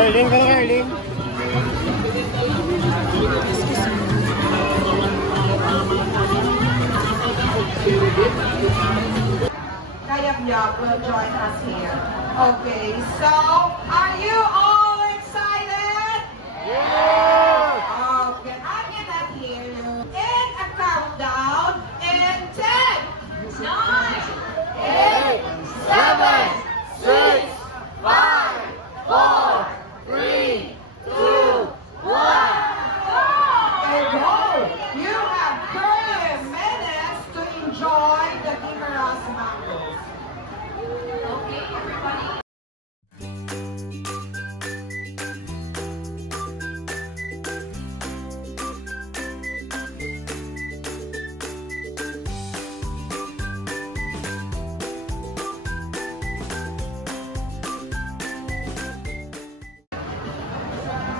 Erling, ka na Erling? Kayab-Yab will join us here. Okay, so are you all excited? Yeah! Okay, I cannot hear you. In a countdown in 10, 9, 8, 7, 6, 5, 4, 3, 2, 1. And go! You have 30 minutes to enjoy the Guimaras Mangoes. Okay, everybody.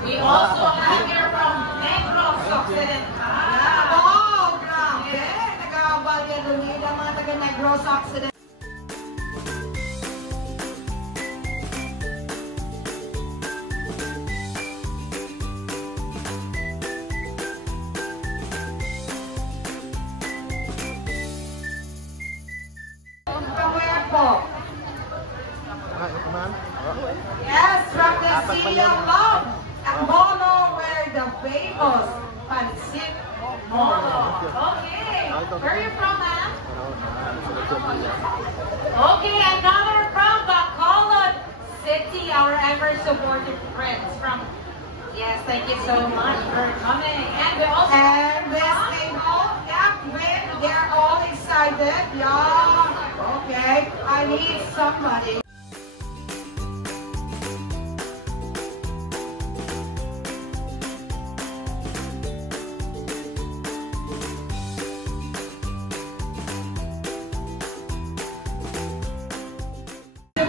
We also have here from Negros Occidental. Oh, grabe! Nag-aabalya doon yun ang mga taga Negros Occidental. Where po? Yes, from the Sea of Love. At Molo, where the famous Pansit Molo. Okay. Where are you from, ma'am? Okay, another from Bacolod City, our ever supportive friends from. Yes, thank you so much for coming. And we also this table, yeah, when they're all excited, yeah. Okay, I need somebody.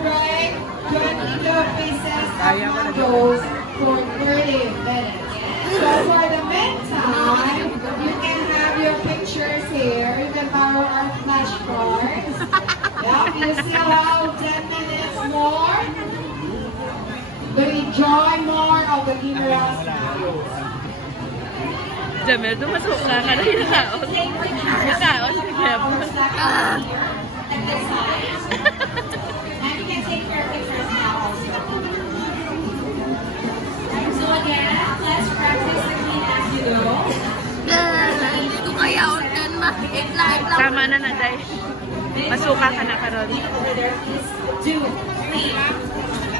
Right, 22 pieces of mangoes for 30 minutes. So for the meantime, you can have your pictures here. You can borrow our flashcards. Yeah, you still have 10 minutes more to enjoy more of the Guimaras Mangoes. Jamel, dumasok ka na yung kaos. Yung kaos, Take your pictures now also. So again, let's practice the clean as you go. Hindi ko kaya ulan ma-live lang. Tama na na, Day. Masuka ka na karon. 2, 3.